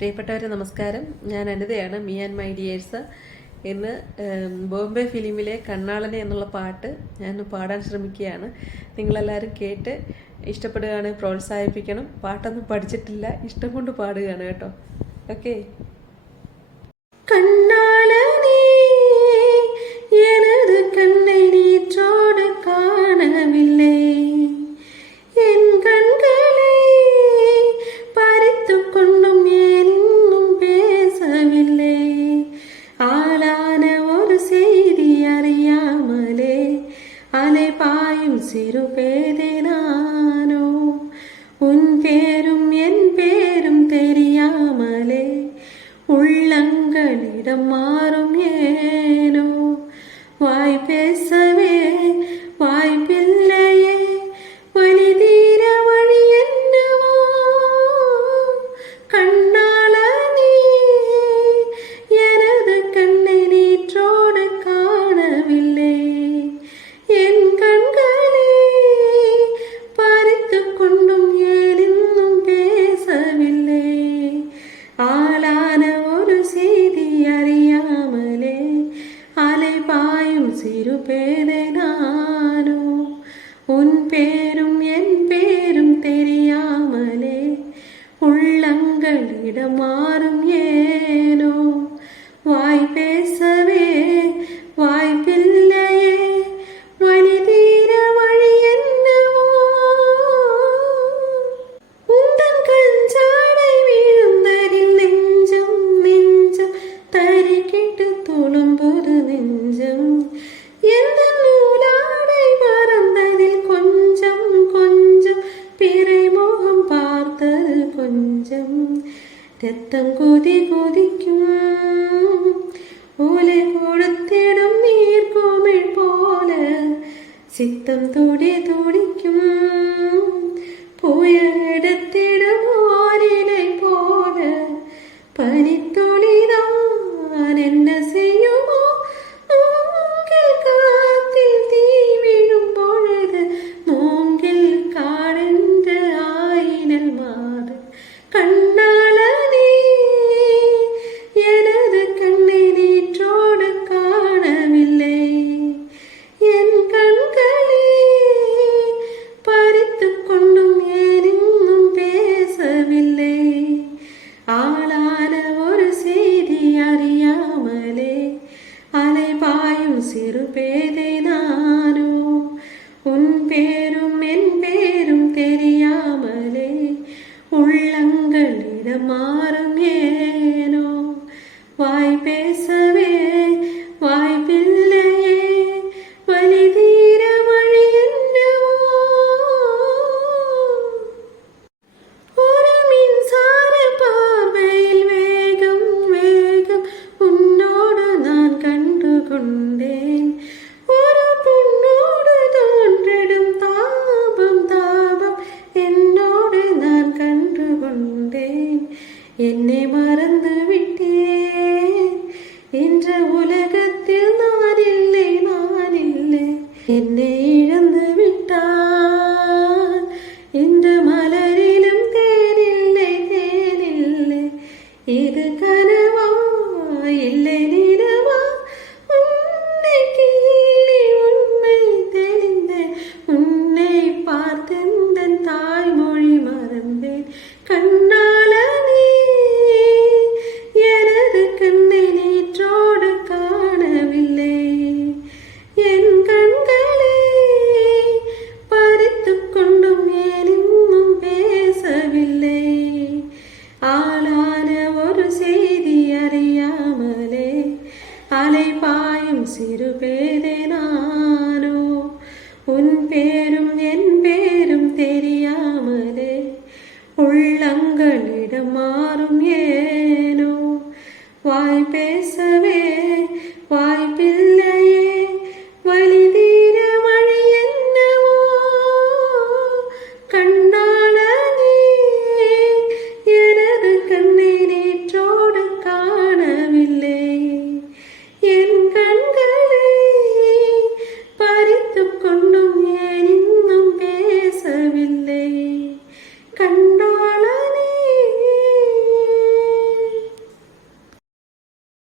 പ്രിയപ്പെട്ടവരെ നമസ്കാരം. ഞാൻ അനിതയാണ്, മീ ആൻഡ് മൈ ഡിയേഴ്സ്. ഇന്ന് ബോംബെ ഫിലിമിലെ കണ്ണാളനെ എന്നുള്ള പാട്ട് ഞാൻ പാടാൻ ശ്രമിക്കുകയാണ്. നിങ്ങളെല്ലാവരും കേട്ട് ഇഷ്ടപ്പെടുകയാണെങ്കിൽ പ്രോത്സാഹിപ്പിക്കണം. പാട്ടൊന്നും പഠിച്ചിട്ടില്ല, ഇഷ്ടം കൊണ്ട് പാടുകയാണ് കേട്ടോ. ഓക്കെ. சிறுபேதேனானோ உன் பேரும் என் பேரும் தெரியாமலே உள்ளங்களிடம் மாறும் ஏனோ வாய் பேசவே வாய்ப்பில்லையே வழி தீர வழி என்னவோ கண்ணால நீ எனது கண்ணை நீற்றோடு காணவில்லை என் கண்களே பறித்து கொண்டும் ஏன் இன்னும் பேசவில்லை ஆளான ஒரு செய்தி அறியாமலே அலை பாயும் சிறு பேதை நானோ உன் பேரும் என் பேரும் தெரியாமலே உள்ளங்களிடம் மாறும் ஏனோ வாய் பேசவே வாய்ப்பில்லையே வழி தீர வழி என்னவோ உந்தன் கஞ்சாடை வீழுந்தரில் நெஞ்சம் நெஞ்சம் தறிக்கிட்டு துளும்புது நெஞ்சம் எந்த நூலாடை மறந்ததில் கொஞ்சம் கொஞ்சம் பிறை முகம் பார்த்தது கொஞ்சம் ரத்தம் கொதி கொதிக்கும் ஓலை கொடுத்திடும் நீர் கோமிழ் போல சித்தம் துடி துடிக்கும் புயல் எடுத்திடும் ஓரிலை போல பனித்துளிதான் என்ன செய்யுமோ மூங்கில் காத்தில் தீ விழும் பொழுது மூங்கில் காடென்று ஆயினல் மாறு கண்ணால நீ எனது கண்ணை நீற்றோடு காணவில்லை என் கண்களே பறித்து கொண்டும் ஏன் இன்னும் பேசவில்லை ஆளான ஒரு செய்தி அறியாமலே அலை பாயும் சிறு பேதை நானோ உன் பேரும் என் பேரும் தெரியாமலே உள்ளங்களிடம் மாறும் ஏனோ வாய் பேசவே வாய்ப்பில்லையே வழி தீர வழி என்னவோ ஒரு மின்சார பார்வையில் வேகம் வேகம் உன்னோடு நான் கண்டு கொண்டேன் ஒரு பொன்னோடு தோன்றிடும் தாபம் தாபம் என்னோடு நான் கண்டு கொண்டேன் என்னை மறந்து விட்டேன் என்ற உலகத்தில் நான் இல்லை என்னை இழந்து விட்டான் என்ற மலரிலும் தேனில்லை இது கனவா இல்லை நிலவா உன்னை கிள்ளி உண்மை தெளிந்தேன் உன்னை பார்த்தெந்தன் தாய்மொழி மறந்தேன் கண்ணால நீ எனது கண்ணை நீற்றோடு காணவில்லை என் கண்களே பறித்து கொண்டும் ஏன் இன்னும் பேசவில்லை ஆளான ஒரு செய்தி அறியாமலே அலை பாயும் சிறு பேதை நானோ உன் பேரும் என் பேரும் தெரியாமலே உள்ளங்களிடம் மாறும் ஏனோ வாய் பேச